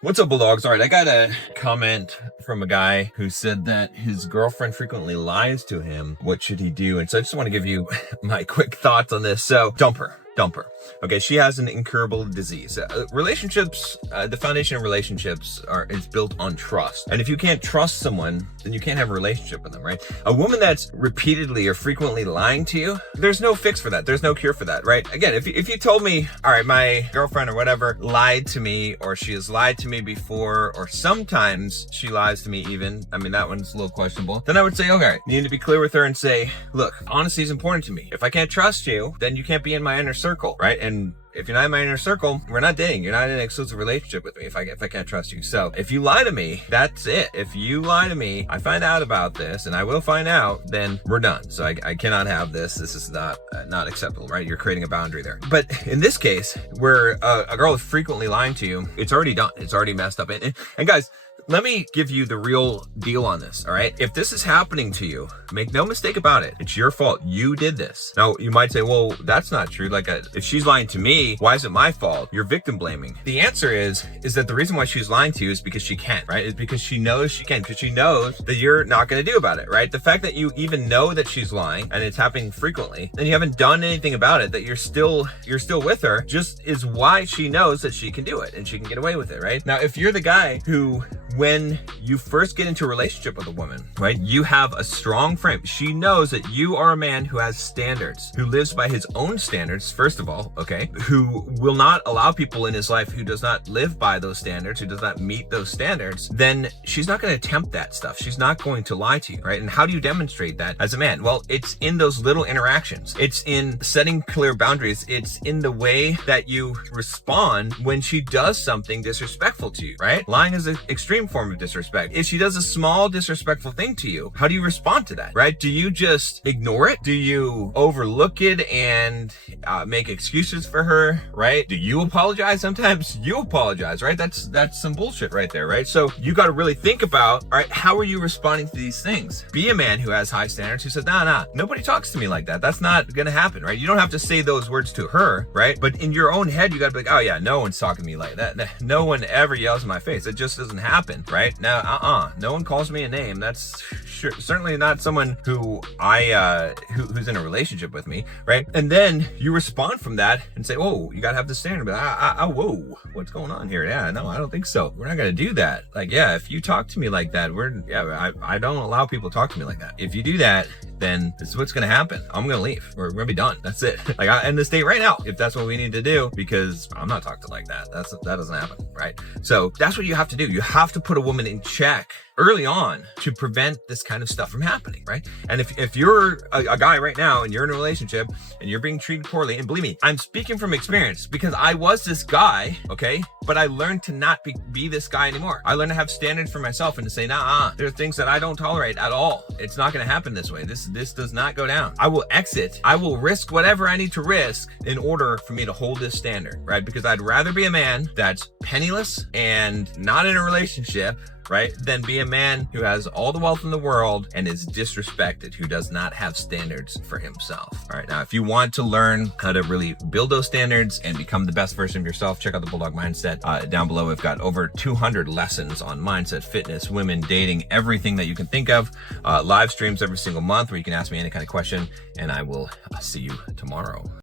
What's up, Bulldogs? All right, I got a comment from a guy who said that his girlfriend frequently lies to him. What should he do? And so I just want to give you my quick thoughts on this. So dump her. Okay, she has an incurable disease. Relationships, the foundation of relationships is built on trust. And if you can't trust someone, then you can't have a relationship with them, right? A woman that's repeatedly or frequently lying to you, there's no fix for that. There's no cure for that, right? Again, if you told me, all right, my girlfriend or whatever lied to me, or she has lied to me before, or sometimes she lies to me even, I mean, that one's a little questionable, then I would say, okay, you need to be clear with her and say, look, honesty is important to me. If I can't trust you, then you can't be in my inner circle, right? And if you're not in my inner circle, we're not dating. You're not in an exclusive relationship with me if I can't trust you. So if you lie to me, that's it. If you lie to me, I find out about this, and I will find out, then we're done. So I cannot have this. This is not acceptable, right? You're creating a boundary there. But in this case, where a girl is frequently lying to you, it's already done. It's already messed up. And guys, let me give you the real deal on this, all right? If this is happening to you, make no mistake about it. It's your fault. You did this. Now, you might say, well, that's not true. Like, if she's lying to me, why is it my fault? You're victim blaming. The answer is that the reason why she's lying to you is because she can, right? It's because she knows she can, because she knows that you're not going to do about it, right? The fact that you even know that she's lying and it's happening frequently, and you haven't done anything about it, that you're still with her, just is why she knows that she can do it and she can get away with it, right? Now, if you're the guy who, when you first get into a relationship with a woman, right, you have a strong frame. She knows that you are a man who has standards, who lives by his own standards, first of all, okay, who will not allow people in his life who does not live by those standards, who does not meet those standards, then she's not going to attempt that stuff. She's not going to lie to you, right? And how do you demonstrate that as a man? Well, it's in those little interactions. It's in setting clear boundaries. It's in the way that you respond when she does something disrespectful to you, right? Lying is an extreme form of disrespect. If she does a small disrespectful thing to you, how do you respond to that, right? Do you just ignore it? Do you overlook it and make excuses for her, right? Do you apologize? Sometimes you apologize, right? That's some bullshit right there, right? So you got to really think about, all right, how are you responding to these things? Be a man who has high standards, who says, nah, nobody talks to me like that. That's not gonna happen, right? You don't have to say those words to her, right? But in your own head, you gotta be like, oh yeah, no one's talking to me like that. No one ever yells in my face. It just doesn't happen, right? Now, no one calls me a name. That's certainly not someone who who's in a relationship with me, right? And then you respond from that and say, oh, you gotta have the standard. But whoa, what's going on here? Yeah, no, I don't think so. We're not gonna do that. Like, yeah, if you talk to me like that, I don't allow people to talk to me like that. If you do that, then this is what's gonna happen. I'm gonna leave. We're gonna be done. That's it. Like, I end this date right now if that's what we need to do, because I'm not talking like that. That doesn't happen, right? So that's what you have to do. You have to put a woman in check early on to prevent this kind of stuff from happening, right? And if you're a guy right now and you're in a relationship and you're being treated poorly, and believe me, I'm speaking from experience because I was this guy, okay? But I learned to not be this guy anymore. I learned to have standards for myself and to say, nah, there are things that I don't tolerate at all. It's not gonna happen this way. This does not go down. I will exit. I will risk whatever I need to risk in order for me to hold this standard, right? Because I'd rather be a man that's penniless and not in a relationship, right, than be a man who has all the wealth in the world and is disrespected, who does not have standards for himself. All right, now, if you want to learn how to really build those standards and become the best version of yourself, check out the Bulldog Mindset. Down below, we've got over 200 lessons on mindset, fitness, women, dating, everything that you can think of. Live streams every single month where you can ask me any kind of question, and I will see you tomorrow.